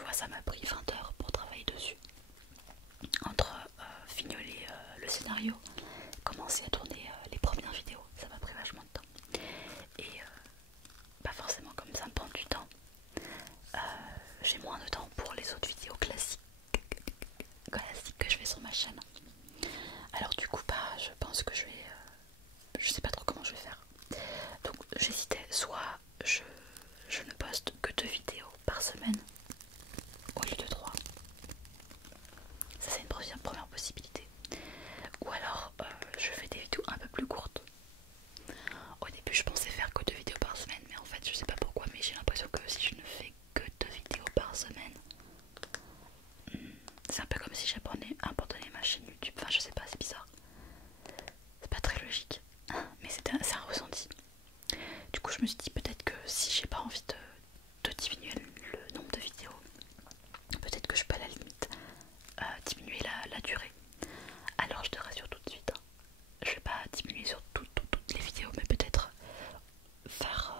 tu vois, ça m'a pris 20 heures pour travailler dessus. Entre fignoler le scénario, commencer à tourner les premières vidéos, ça m'a pris vachement de temps. Et bah forcément, comme ça me prend du temps, j'ai moins de temps pour les autres vidéos classiques que je fais sur ma chaîne. Alors du coup, bah, je pense que je sais pas trop comment je vais faire. Donc j'hésitais, soit je ne poste que 2 vidéos par semaine au lieu de 3. Ça c'est une première possibilité. Ou alors je fais des vidéos un peu plus courtes. Au début je pensais faire que 2 vidéos par semaine, mais en fait je sais pas pourquoi, mais j'ai l'impression que si je ne fais que 2 vidéos par semaine, c'est un peu comme si j'abandonnais ma chaîne YouTube. Enfin je sais pas, c'est bizarre. C'est pas très logique, mais c'est un ressenti. Du coup je me suis dit peut-être que si j'ai pas envie de diminuer le nombre de vidéos, peut-être que je peux à la limite diminuer la durée. Alors je te rassure tout de suite, hein. Je vais pas diminuer sur toutes les vidéos, mais peut-être faire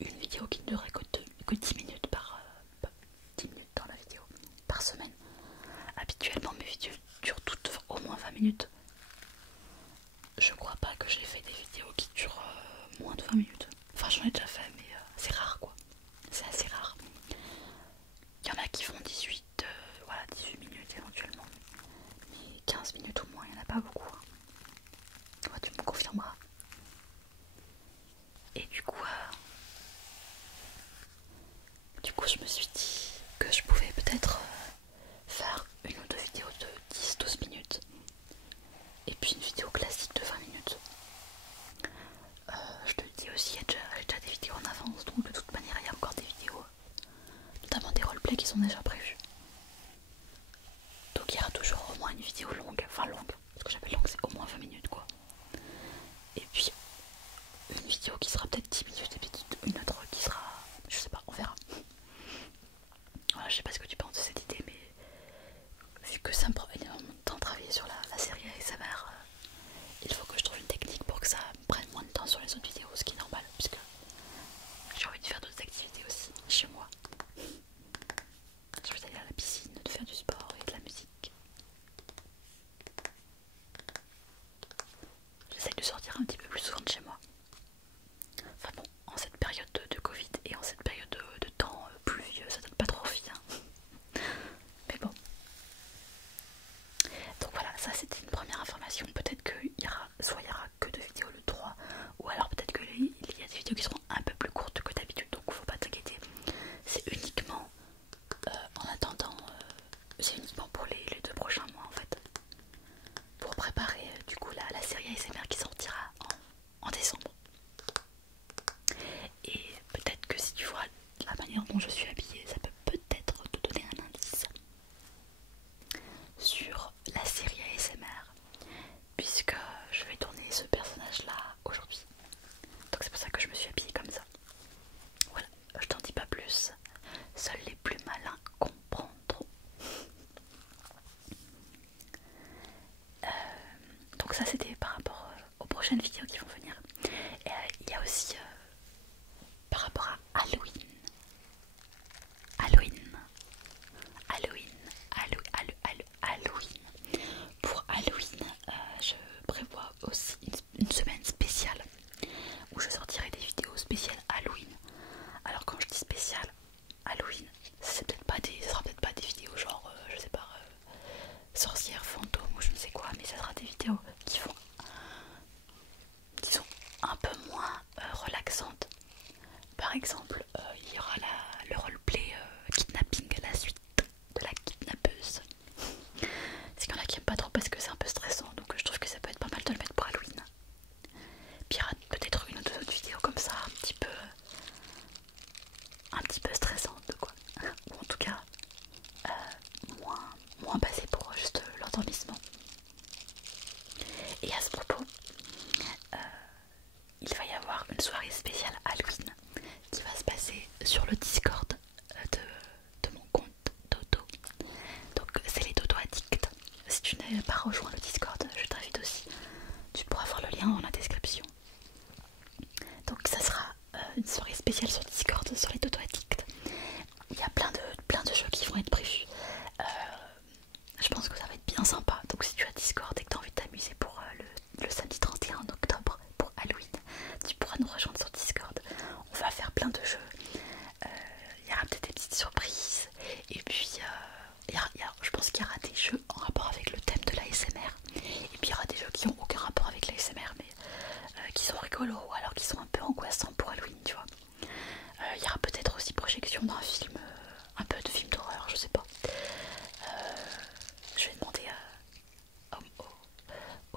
une vidéo qui ne durerait que 10 minutes 10 minutes dans la vidéo par semaine. Habituellement mes vidéos durent toutes au moins 20 minutes. Je crois pas que j'ai fait des vidéos qui durent moins de 20 minutes. Enfin j'en ai déjà fait, mais c'est rare quoi. C'est assez rare. Il y en a qui font 18, voilà, 18 minutes éventuellement. Mais 15 minutes au moins, il n'y en a pas beaucoup, hein. Toi tu me confirmeras. Et du coup je me suis dit que je pouvais peut-être faire une ou deux vidéos de 10-12 minutes. Et puis une vidéo classique de 20 minutes. Je te le dis aussi, j'ai déjà des vidéos en avance, donc de toute manière il y a encore des vidéos, notamment des roleplays qui sont déjà prévus. Donc il y aura toujours au moins une vidéo longue, enfin longue, ce que j'appelle longue c'est au moins 20 minutes quoi. Et puis une vidéo qui sera peut-être 10 minutes et puis une autre qui sera, je sais pas, on verra. Voilà, je sais pas ce que tu penses de cette idée, mais vu que ça me prend énormément de temps de travailler sur la série ASMR, il faut que je trouve une technique pour que ça me prenne moins de temps sur les autres vidéos, ce qui est normal puisque j'ai envie de faire d'autres activités aussi chez moi. J'ai envie d'aller à la piscine, de faire du sport et de la musique. J'essaie de sortir un petit peu plus souvent de chez moi. Enfin bon, en cette période de Covid et en cette période de temps pluvieux, ça donne pas trop envie, hein. Mais bon. Donc voilà, ça c'était une première information. Peut-être qu'il y aura, soit il y aura que 2 vidéos le 3, ou alors peut-être qu'il y a des vidéos qui seront un peu plus courtes que d'habitude, donc faut pas t'inquiéter. C'est uniquement en attendant, c'est uniquement pour les 2 prochains mois en fait. Pour préparer du coup la série ASMR qui sortira en décembre. Et peut-être que si tu vois la manière dont je suis habillée, ça peut peut-être te donner un indice sur la série ASMR, puisque je vais tourner ce personnage là aujourd'hui. Donc c'est pour ça que je me suis habillée comme ça. Voilà, je t'en dis pas plus, seuls les plus malins comprendront. Donc ça c'était par rapport aux prochaines vidéos qui vont venir. Et il y a aussi par rapport à Halloween. Pour Halloween, je prévois aussi une semaine spéciale où je sortirai des vidéos spéciales Halloween. Alors quand je dis spécial Halloween, ce sera peut-être pas des vidéos genre, je sais pas, sorcière, fantôme ou je ne sais quoi, mais ça sera des vidéos qui sont un peu moins relaxantes. Par exemple, il y aura le roleplay kidnapping, la suite de la kidnappeuse. C'est qu'il y en a qui aiment pas trop parce que c'est un peu stressant, donc je trouve que ça peut être pas mal de le mettre pour Halloween. Puis il y aura peut-être une ou deux autres vidéos comme ça, un petit peu stressante quoi. Ou en tout cas moins basée pour juste l'endormissement. Et à ce propos, il va y avoir une soirée spéciale Halloween qui va se passer sur le Discord de mon compte Dodo. Donc c'est les Dodo Addicts. Si tu n'avais pas rejoint le Discord, je t'invite aussi. Tu pourras voir le lien dans la description. Donc ça sera une soirée spéciale sur Discord sur les Dodo Addicts. Il y a plein de jeux qui vont être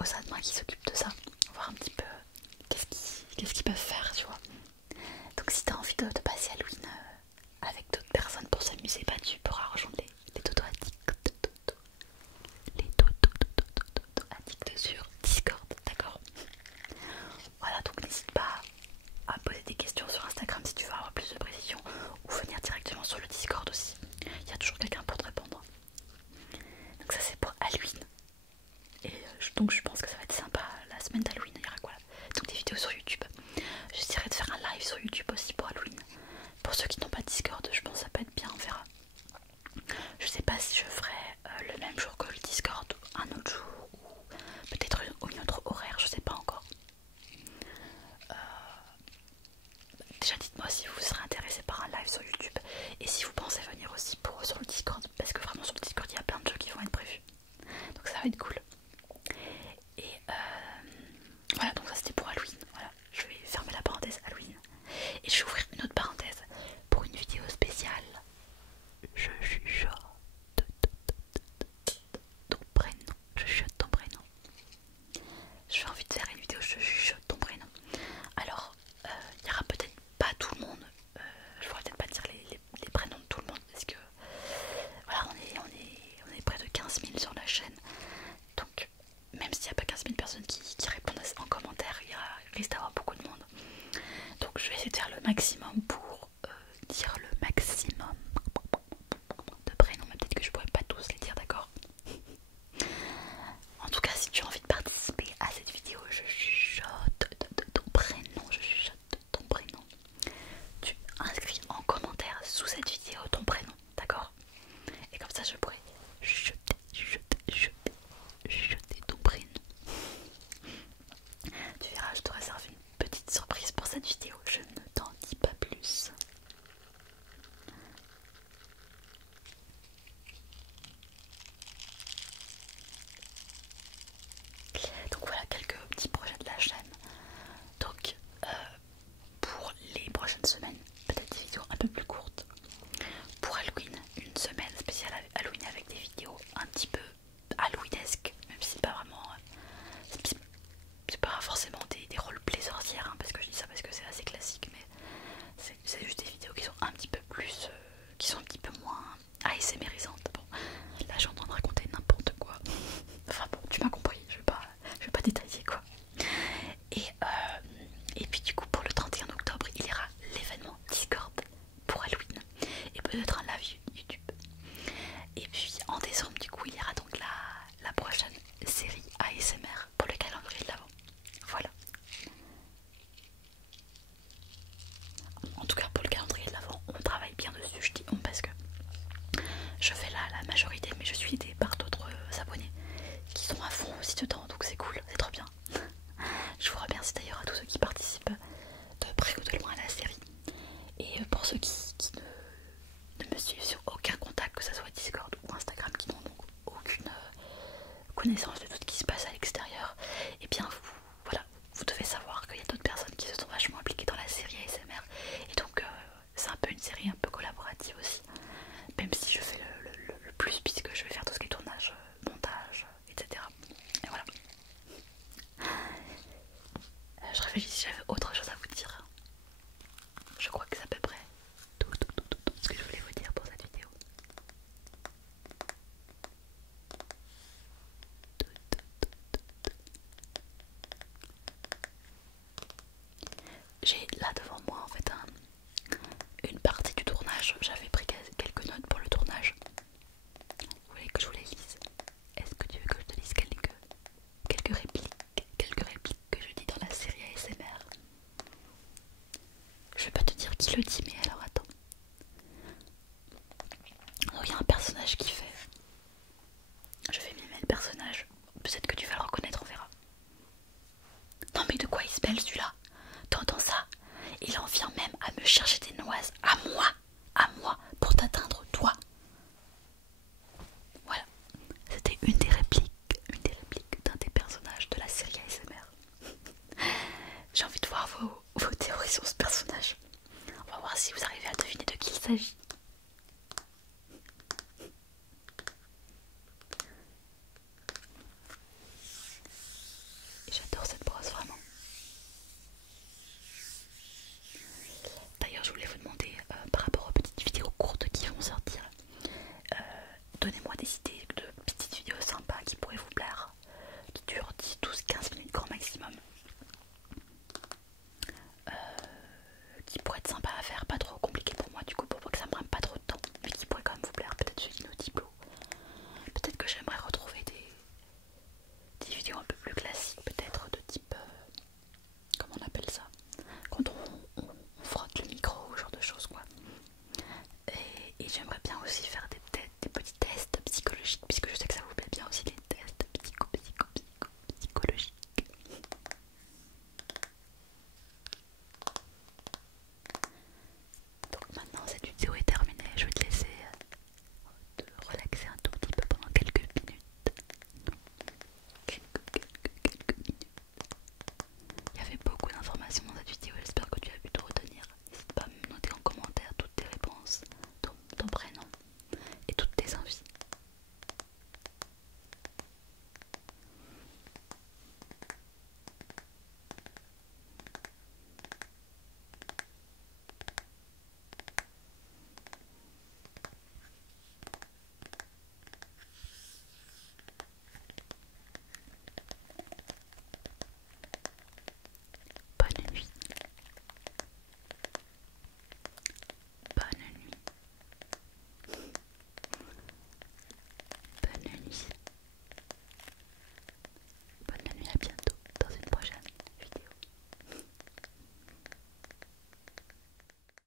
aux admins qui s'occupent de ça, voir un petit peu qu'est-ce qu'ils peuvent faire, tu vois. Donc si t'as envie de passer Halloween avec d'autres personnes pour s'amuser, bah tu pourras rejoindre les Dodo addicts, les Dodo addicts sur Discord, d'accord. Voilà, donc n'hésite pas à me poser des questions sur Instagram si tu veux avoir plus de précision, ou venir directement sur le Discord aussi, il y a toujours quelqu'un pour te répondre. Donc ça c'est pour Halloween. Et donc je pense que ça va être sympa la semaine d'Halloween, il y aura quoi? Donc des vidéos sur YouTube. J'essaierai de faire un live sur YouTube aussi pour Halloween. Pour ceux qui n'ont pas Discord, je pense que ça peut être bien, on verra. Je sais pas si je ferai le même jour que le Discord, un autre jour, ou peut-être une autre horaire, je sais pas encore. Déjà dites-moi si vous serez intéressé par un live sur YouTube et si vous pensez venir aussi sur le Discord, parce que vraiment sur le Discord il y a plein de jeux qui vont être prévus. Donc ça va être cool. Et voilà, donc ça c'était pour Halloween. Voilà, je vais fermer la parenthèse Halloween. Et je vais ouvrir une autre parenthèse pour une vidéo spéciale. Je chuchote ton prénom. Je chuchote ton prénom. J'ai envie de faire une vidéo je chuchote ton prénom. Alors, il n'y aura peut-être pas tout le monde. Je pourrais peut-être pas dire les prénoms de tout le monde parce que voilà, on est près de 15 000 sur la chaîne. Donc, même s'il n'y a pas 15 000 personnes qui répondent en commentaire, il risque d'avoir beaucoup de monde. Donc, je vais essayer de faire le maximum pour dire le maximum de prénoms. Mais peut-être que je pourrais pas tous les dire, d'accord? En tout cas, si tu as envie de participer à cette vidéo, je chuchote ton prénom, je chuchote ton prénom. Tu inscris en commentaire sous cette vidéo ton prénom, d'accord? Et comme ça, je pourrais chuchoter ton prénom. Tu verras, je te réserve une petite surprise pour cette vidéo. Je ne t'en dis pas plus. Donc voilà quelques petits projets de la chaîne. Donc pour les prochaines semaines, peut-être des vidéos un peu plus courtes. Pour Halloween, une semaine spéciale Halloween avec des vidéos un petit peu Halloweenesque, même si c'est pas vraiment, c'est pas forcément des roleplays sorcières, hein, parce que je dis ça parce que c'est assez classique, mais c'est juste des vidéos qui sont un petit peu plus, qui sont un petit peu moins ASMRisantes. Bon, là j'ai en train de raconter n'importe quoi. Enfin bon, tu m'as compris, je vais pas détailler quoi. Et puis du coup pour le 31 octobre, il y aura l'événement Discord pour Halloween et peut-être un live YouTube. Et puis en décembre du coup il y aura donc la prochaine série ASMR pour le calendrier de l'Avent. Voilà. En tout cas pour le calendrier de l'Avent, on travaille bien dessus, je dis on parce que je fais la majorité, mais je suis aidée par d'autres abonnés qui sont à fond aussi dedans, donc c'est cool, c'est trop bien. Je vous remercie d'ailleurs à tous ceux qui participent de près ou de loin à la série. Et pour ceux qui ne me suivent sur aucun contact, que ce soit Discord ou Instagram, qui n'ont donc aucune connaissance de tout ce qui se passe à l'extérieur, et bien voilà, vous devez savoir qu'il y a d'autres personnes qui se sont vachement impliquées dans la série ASMR. Et donc c'est un peu une série un peu collaborative aussi, même si je fais le plus, puisque je vais faire tout ce qui est tournage, montage, etc. Et voilà. Je réfléchis si j'avais autre chose à vous dire. Je crois que c'est à peu près tout ce que je voulais vous dire pour cette vidéo. J'ai là devant moi en fait une partie du tournage. J'avais pris quelques notes pour le tournage. Vous voulez que je vous les lise? Est-ce que tu veux que je te lise quelques répliques que je dis dans la série ASMR? Je vais pas te dire qui le dit, mais alors attends. Alors il y a un personnage qui fait... Je vais mimer le personnage. Peut-être que tu vas le reconnaître, on verra. Non mais de quoi il se mêle celui-là? T'entends ça? Il en vient même à me chercher des noises. À moi, pour t'atteindre toi. Voilà. C'était une des répliques d'un des personnages de la série ASMR. J'ai envie de voir vos théories sur ce personnage. On va voir si vous arrivez à deviner de qui il s'agit. qui pourrait vous plaire, qui dure 10, 12, 15 minutes grand maximum, qui pourrait être sympa à faire, pas trop compliqué pour moi du coup, pour que ça me prenne pas trop de temps, mais qui pourrait quand même vous plaire, peut-être celui d'Inaudible. Peut-être que j'aimerais